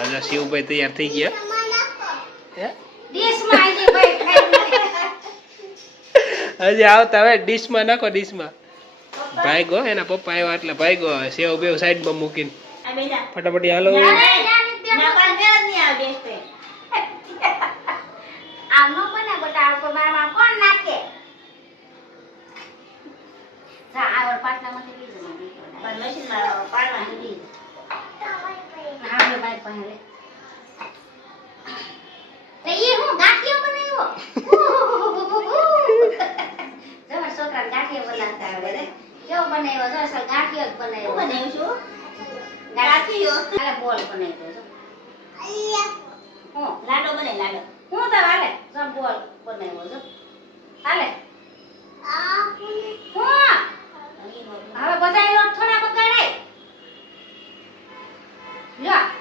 આજે શિવભાઈ તૈયાર થઈ ગયા હે હજી આવતા હવે ડીશમાં નાખો ડીશમાં ભાઈગો એના પપ્પા આવ્યા એટલે ભાઈગો સેવ બેવ સાઈડમાં મૂકીને ફટાફટી હાલો લાડો બને લાડો હું તો હાલે સબ બોલ બનાવ્યો જો હાલે હવે બધા થોડા બગાડે લ્યો